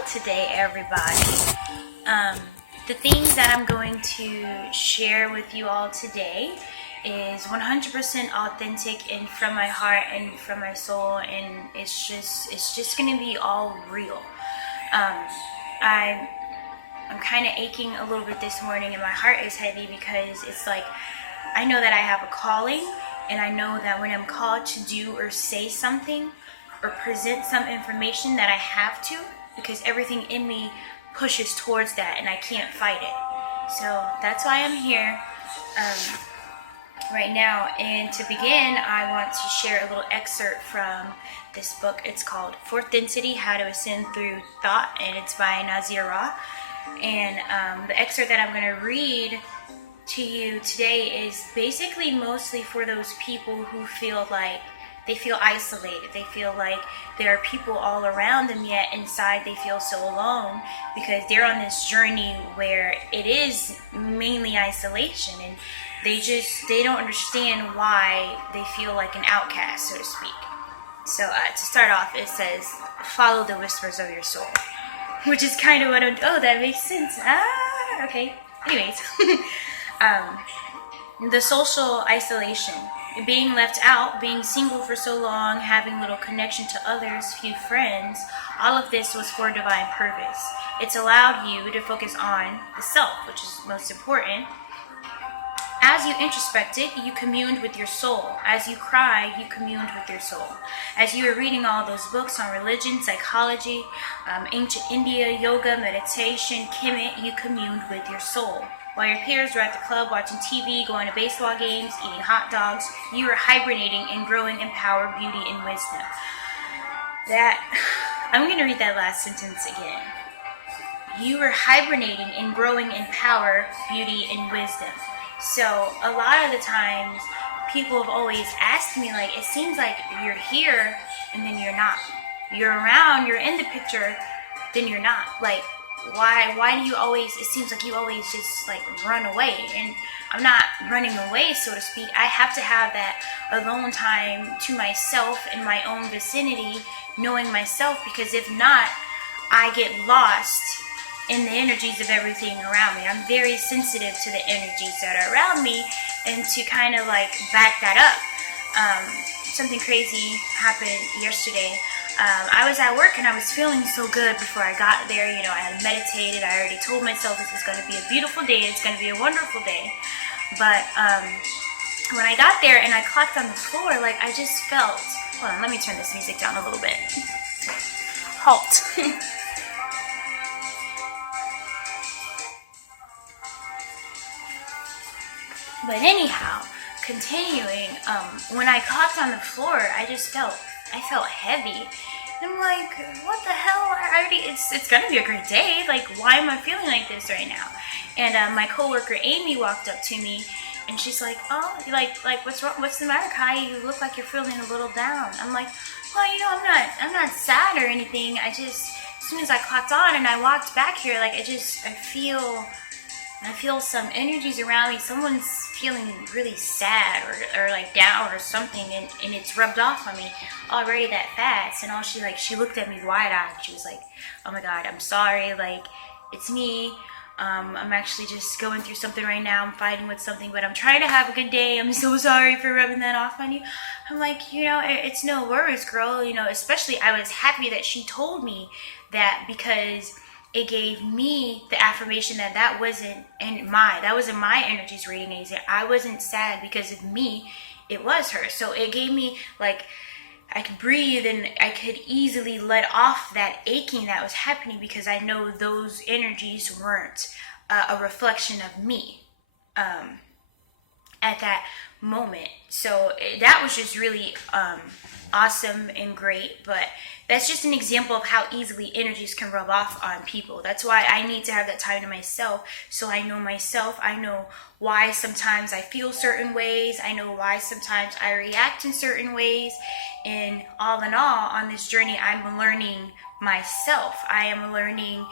well today, everybody. The things that I'm going to share with you all today is 100% authentic and from my heart and from my soul, and it's just going to be all real. I'm kind of aching a little bit this morning, and my heart is heavy because it's like I know that I have a calling, and I know that when I'm called to do or say something or present some information that I have to, because everything in me pushes towards that and I can't fight it. So that's why I'm here right now. And to begin, I want to share a little excerpt from this book. It's called Fourth Density, How to Ascend Through Thought, and it's by Naazir Ra. And the excerpt that I'm going to read to you today is basically mostly for those people who feel like they feel isolated. They feel like there are people all around them, yet inside they feel so alone because they're on this journey where it is mainly isolation, and they don't understand why they feel like an outcast, so to speak. So to start off, it says, follow the whispers of your soul, which is kind of what that makes sense. Okay. Anyways, the social isolation. Being left out, being single for so long, having little connection to others, few friends, all of this was for divine purpose. It's allowed you to focus on the self, which is most important. As you introspected, you communed with your soul. As you cried, you communed with your soul. As you were reading all those books on religion, psychology, ancient India, yoga, meditation, Kemet, you communed with your soul. While your peers were at the club watching TV, going to baseball games, eating hot dogs, you were hibernating and growing in power, beauty, and wisdom. I'm going to read that last sentence again. You were hibernating and growing in power, beauty, and wisdom. So a lot of the times, people have always asked me, like, it seems like you're here and then you're not. You're around, you're in the picture, then you're not. Like, why do you always, it seems like you always just like run away? And I'm not running away, so to speak. I have to have that alone time to myself in my own vicinity, knowing myself, because if not, I get lost in the energies of everything around me. I'm very sensitive to the energies that are around me, and to kind of like back that up, something crazy happened yesterday. I was at work and I was feeling so good before I got there. You know, I had meditated. I already told myself this is going to be a beautiful day. It's going to be a wonderful day. But when I got there and I clocked on the floor, like I just felt, hold on, let me turn this music down a little bit. Halt. But anyhow, continuing, when I clocked on the floor, I felt heavy. And I'm like, what the hell? It's gonna be a great day. Like, why am I feeling like this right now? And my coworker Amy walked up to me, and she's like, oh, like what's wrong? What's the matter, Kai? You look like you're feeling a little down. I'm like, well, you know, I'm not sad or anything. I just, as soon as I clocked on and I walked back here, like I feel some energies around me. Someone's feeling really sad or like down or something, and it's rubbed off on me already that fast. And she looked at me wide-eyed. She was like, oh my God, I'm sorry, like it's me. I'm actually just going through something right now. I'm fighting with something, but I'm trying to have a good day. I'm so sorry for rubbing that off on you. I'm like, you know, it's no worries, girl. You know, especially I was happy that she told me that, because it gave me the affirmation that wasn't my energies reading anything. I wasn't sad because of me. It was her. So it gave me, like, I could breathe and I could easily let off that aching that was happening, because I know those energies weren't a reflection of me at that moment. So that was just really awesome and great. But that's just an example of how easily energies can rub off on people. That's why I need to have that time to myself, so I know myself. I know why sometimes I feel certain ways. I know why sometimes I react in certain ways. And all in all, on this journey, I'm learning myself. I am learning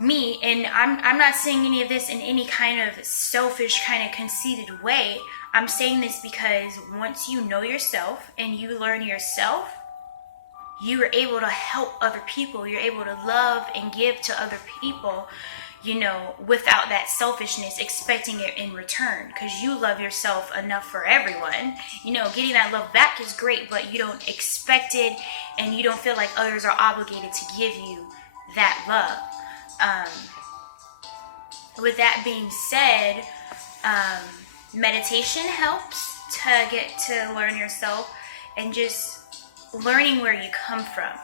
me, and I'm not saying any of this in any kind of selfish, kind of conceited way. I'm saying this because once you know yourself and you learn yourself, you are able to help other people. You're able to love and give to other people, without that selfishness, expecting it in return, because you love yourself enough for everyone. Getting that love back is great, but you don't expect it, and you don't feel like others are obligated to give you that love. With that being said, meditation helps to get to learn yourself, and just learning where you come from.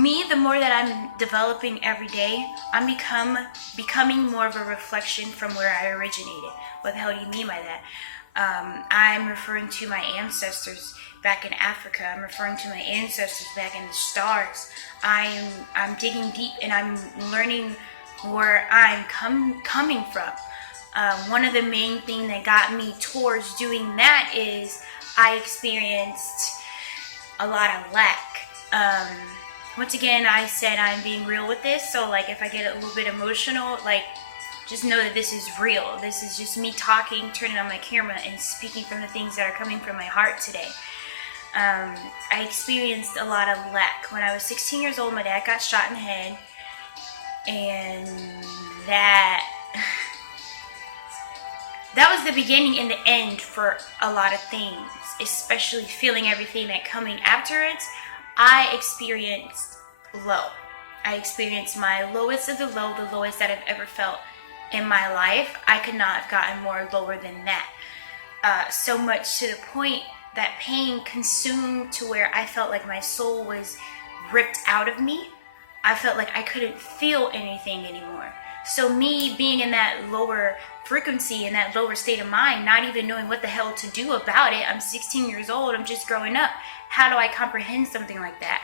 Me, the more that I'm developing every day, I'm becoming more of a reflection from where I originated. What the hell do you mean by that? I'm referring to my ancestors back in Africa. I'm referring to my ancestors back in the stars. I'm digging deep, and I'm learning where I'm coming from. One of the main things that got me towards doing that is I experienced a lot of lack. Once again, I said I'm being real with this, so if I get a little bit emotional, just know that this is real. This is just me talking, turning on my camera, and speaking from the things that are coming from my heart today. I experienced a lot of lack. When I was 16 years old, my dad got shot in the head, and that was the beginning and the end for a lot of things, especially feeling everything that coming afterwards. I experienced low. I experienced my lowest of the low, the lowest that I've ever felt in my life. I could not have gotten more lower than that. So much to the point that pain consumed to where I felt like my soul was ripped out of me. I felt like I couldn't feel anything anymore. So me being in that lower frequency, in that lower state of mind, not even knowing what the hell to do about it. I'm 16 years old. I'm just growing up. How do I comprehend something like that?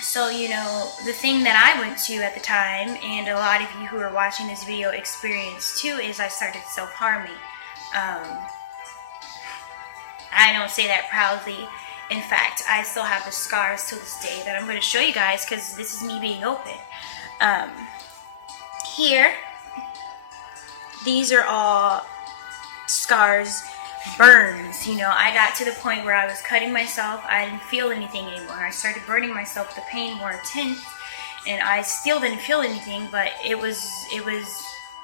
So, the thing that I went to at the time, and a lot of you who are watching this video experienced too, is I started self-harming. I don't say that proudly. In fact, I still have the scars to this day that I'm going to show you guys, because this is me being open. Here, these are all scars, burns. I got to the point where I was cutting myself. I didn't feel anything anymore. I started burning myself, the pain more intense, and I still didn't feel anything, but it was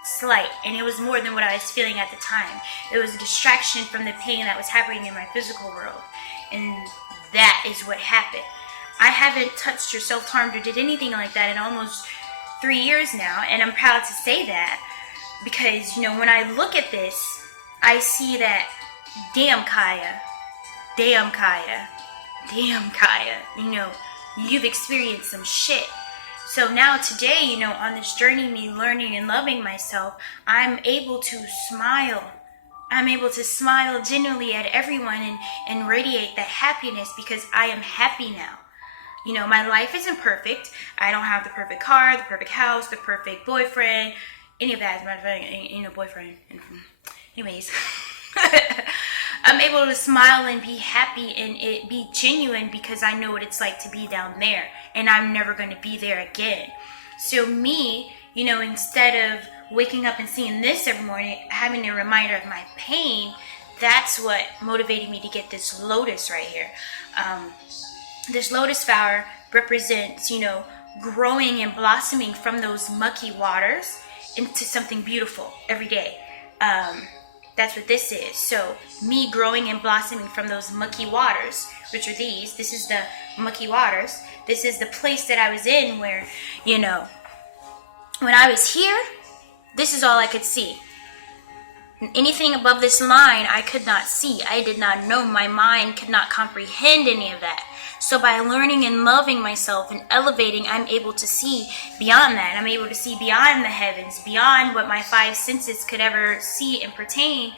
slight, and it was more than what I was feeling at the time. It was a distraction from the pain that was happening in my physical world, and that is what happened. I haven't touched or self-harmed or did anything like that in almost 3 years now, and I'm proud to say that, because when I look at this, I see that damn Kaya, you've experienced some shit. So now today, on this journey, me learning and loving myself, I'm able to smile. I'm able to smile genuinely at everyone and radiate that happiness, because I am happy now. My life isn't perfect. I don't have the perfect car, the perfect house, the perfect boyfriend, any of that. As a matter of fact, ain't no boyfriend. Anyways, I'm able to smile and be happy and it be genuine, because I know what it's like to be down there, and I'm never going to be there again. So me, instead of waking up and seeing this every morning, having a reminder of my pain, that's what motivated me to get this lotus right here. This lotus flower represents, growing and blossoming from those mucky waters into something beautiful every day. That's what this is. So me growing and blossoming from those mucky waters, which are these. This is the mucky waters. This is the place that I was in where, when I was here, this is all I could see. Anything above this line, I could not see. I did not know. My mind could not comprehend any of that. So by learning and loving myself and elevating, I'm able to see beyond that. I'm able to see beyond the heavens, beyond what my five senses could ever see and pertain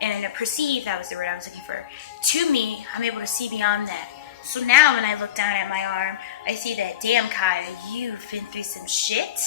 and perceive. That was the word I was looking for. To me, I'm able to see beyond that. So now when I look down at my arm, I see that, damn Kaya, you've been through some shit.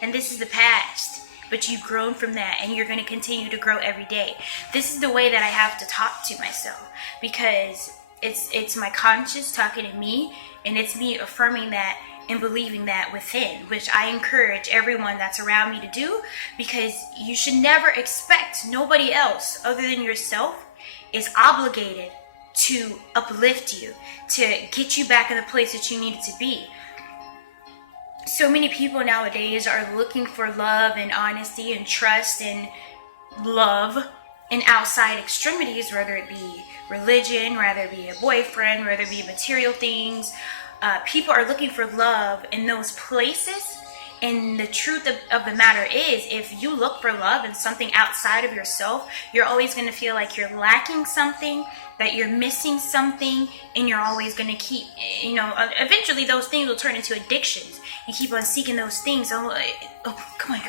And this is the past. But you've grown from that, and you're going to continue to grow every day. This is the way that I have to talk to myself, because it's my conscience talking to me, and it's me affirming that and believing that within, which I encourage everyone that's around me to do, because you should never expect nobody else other than yourself is obligated to uplift you, to get you back in the place that you needed to be. So many people nowadays are looking for love and honesty and trust and love in outside extremities, whether it be religion, whether it be a boyfriend, whether it be material things. People are looking for love in those places. And the truth of the matter is, if you look for love in something outside of yourself, you're always going to feel like you're lacking something, that you're missing something, and you're always going to keep, eventually those things will turn into addictions. You keep on seeking those things. Oh, come on.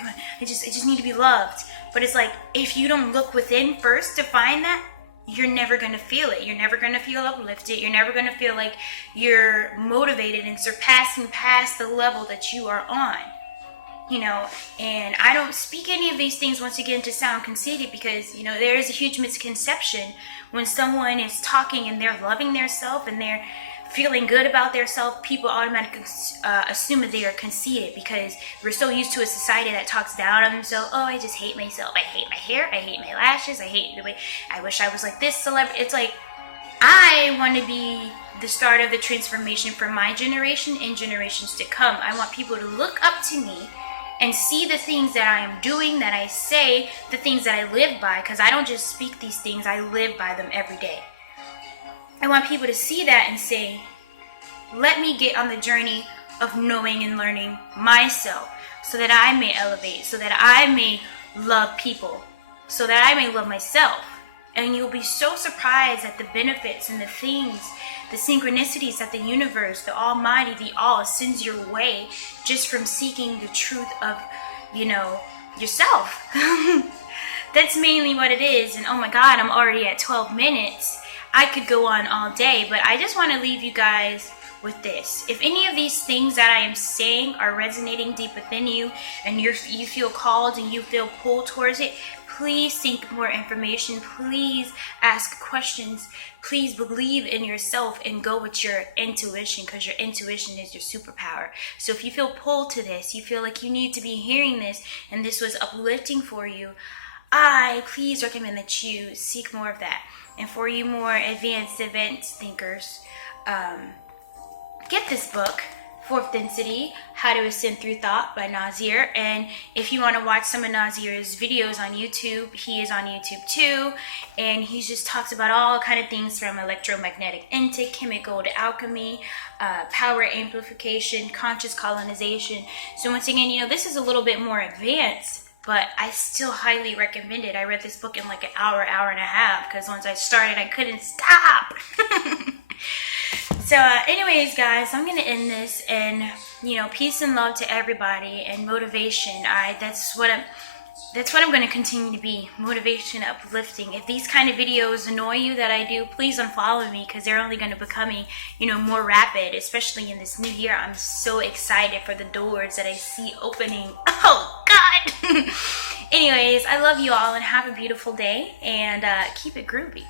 I just need to be loved. But it's like, if you don't look within first to find that, you're never going to feel it. You're never going to feel uplifted. You're never going to feel like you're motivated and surpassing past the level that you are on. And I don't speak any of these things once again to sound conceited, because there is a huge misconception when someone is talking and they're loving their self and they're feeling good about their self. People automatically assume that they are conceited, because we're so used to a society that talks down on themselves. Oh, I just hate myself. I hate my hair. I hate my lashes. I hate the way I wish I was like this celebrity. It's like, I want to be the start of the transformation for my generation and generations to come. I want people to look up to me and see the things that I am doing, that I say, the things that I live by, because I don't just speak these things, I live by them every day. I want people to see that and say, let me get on the journey of knowing and learning myself, so that I may elevate, so that I may love people, so that I may love myself. And you'll be so surprised at the benefits and the things, the synchronicities that the universe, the Almighty, the All sends your way just from seeking the truth of, yourself. That's mainly what it is. And oh my God, I'm already at 12 minutes. I could go on all day, but I just want to leave you guys with this. If any of these things that I am saying are resonating deep within you, and you feel called and you feel pulled towards it, please seek more information. Please ask questions. Please believe in yourself and go with your intuition, because your intuition is your superpower. So if you feel pulled to this, you feel like you need to be hearing this, and this was uplifting for you, I please recommend that you seek more of that. And for you more advanced event thinkers, get this book, Fourth Density, How to Ascend Through Thought by Naazir. And if you want to watch some of Naazir's videos on YouTube, he is on YouTube too. And he just talks about all kind of things from electromagnetic intake, chemical to alchemy, power amplification, conscious colonization. So once again, this is a little bit more advanced, but I still highly recommend it. I read this book in like an hour and a half, because once I started, I couldn't stop. So anyways, guys, I'm going to end this, and, peace and love to everybody, and motivation. That's what I'm going to continue to be. Motivation, uplifting. If these kind of videos annoy you that I do, please unfollow me, because they're only going to becoming, more rapid, especially in this new year. I'm so excited for the doors that I see opening. Oh, God! Anyways, I love you all, and have a beautiful day, and keep it groovy.